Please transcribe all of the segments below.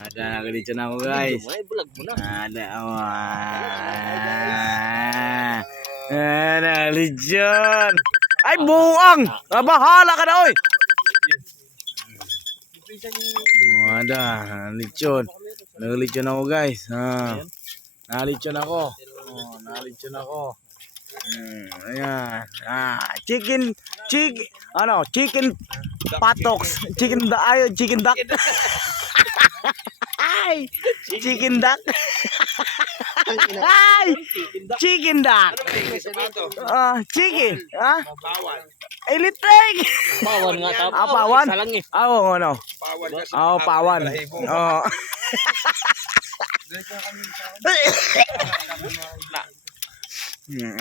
Ada nakadito na ako guys. Bulag mo na. Ada nalijon. Ay buang. Bahala ka na oy. Ada nalijon. Nalijon ako guys. Nalijon ako. Nalijon ako. Ayan. Chicken patox, chicken duck. Ay, chicken duck. Ay, chicken duck. Chicken, Pawan. Ilitek. Pawan nga tapos. Pawan. Isa lang eh. Ano? Pawan kasi. Pawan. Oh.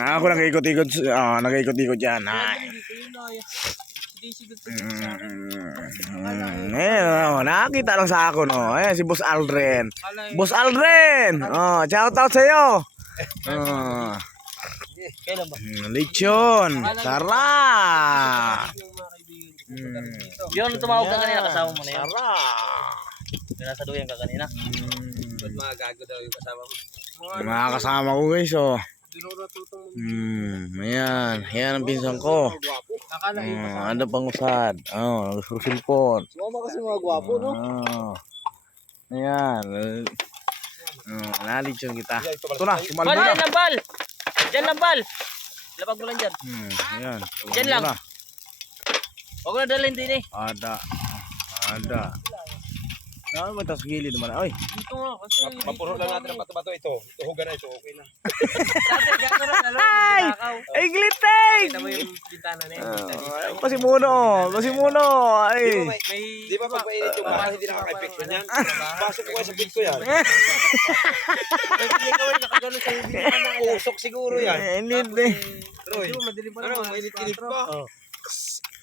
Ako nag-ikot-ikot, nag-ikot-ikot diyan. Nakita lang sa ako no. Ayan si Boss Aldrin. Boss Aldrin. Shout out sa iyo. Kailan ba? Lechon. Tara. Yun tumawag ka kanina kasama mo na yun. Tara. Nasa duyan ka kanina. Ba't mga gago daw yung kasama mo? Mga kasama ko guys oh. Ayan. Ayan ang pinsan ko. Ano pang usad? Nagsusilpon. Sumama kasi mga gwapo no? Ayan. Nalitsyon kita. Ito na, sumalbo Bal, na. yan lang bal! Diyan lang bal! Lapag mo lang dyan. Ayan. Diyan lang. Huwag ko na dalhin din eh. Ada. Ano ba ito sa gilid naman? Ay. Dito nga kasi. Mapuro lang natin ang bato-bato ito. Tuhugan na ito, okay na. Dati gano'n na lang. Ay! Ay, glitek! Kita mo yung bintana na yun. Pasimuno. Ay. Di ba pag mainit yung bahay, hindi nakaka-infection yan? Pasok ko kayo sa pit ko yan. Hindi ka wala nakagano'n sa bintana. Usok siguro yan. Hindi. Troy, Madilim pa ano, mainit-init pa.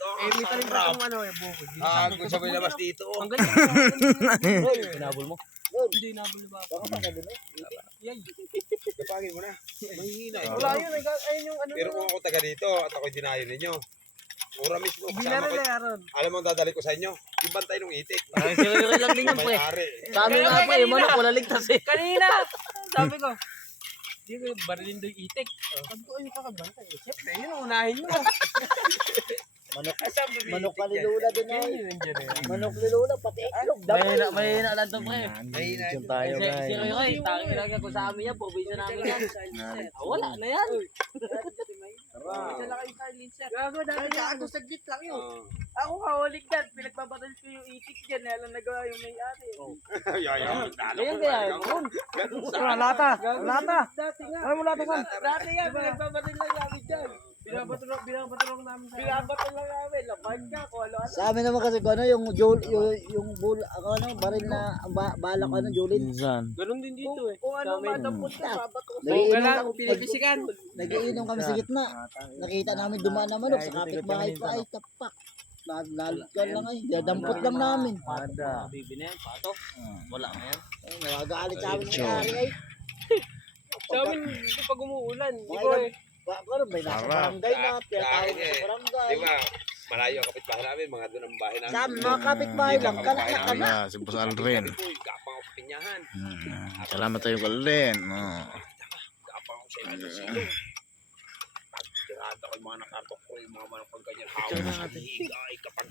Eh, may talim pa akong ano eh, bukod. Kung sabay labas dito. Ang ganyan. Hinabol mo? Hindi hinabol ni Papa. Baka pa gano'n? Yan. Kapagin mo na. Mahihina eh. Wala yun. Ayun yung ano. Pero kung ako taga dito at ako'y dinayo ninyo, ura mismo Bila kasama ko. rin Aaron. Alam mo ang dadali ko sa inyo? Yung bantay ng itik. Ay, siri lang din Yung yung pre. may-ari. Sa amin nga po, yung manok wala ligtas eh. Kanina! Sabi ko, hindi ko barilin doon itik. Sabi ko, ayun kakabanta eh. Siyempre, yun ang unahin mo. Manok kalilula din ay. Manok lilula pati itlog. Mahina lang ito pre. Nalitsyon tayo guys. Si Roy, taking lang ko sa amin yan, probation namin yan. Wala na yan. Gago dati ako saglit lang yun. Ako kahulig dyan. Pinagbabatal ko yung itik dyan. Alam nagawa yung may-ari. Yayaw. Ganyan kaya, yun. Lata. Dati nga. Ano mo lata man? Dati nga. Pinagbabatal lang namin dyan. Binabato lang namin. Binabato lang namin. Lapad ka. Kung ano-ano. Sa amin naman kasi kung ano yung yung bull ano baril na balak ano julin. Minsan. Ganun din dito eh. Kung ano madampot ka. Babato ko. Nagiinom kami sa gitna. Nakita namin dumaan na manok sa kapitbahay pa ay tapak. Nalagyan lang ay, dadampot lang namin. Ada. Bibi na yan, pato. Wala na yan. Ay, nagagalit sa amin may-ari ay. Sa amin, dito pag umuulan. Ano may nasa barangay na, pinatawag Dahil sa barangay. Di ba? Malayo ang kapitbahay namin, mga doon ang bahay namin. Sa amin, mga kapitbahay lang, kalakak na. Si Boss Aldrin. Gapang ako pinyahan. Salamat tayo Aldrin. Gapang ako sa inyo sa silong. Pagtirada ko yung mga nakatok ko, yung mga manang pagganyan. Hawak sa higa, ay kapag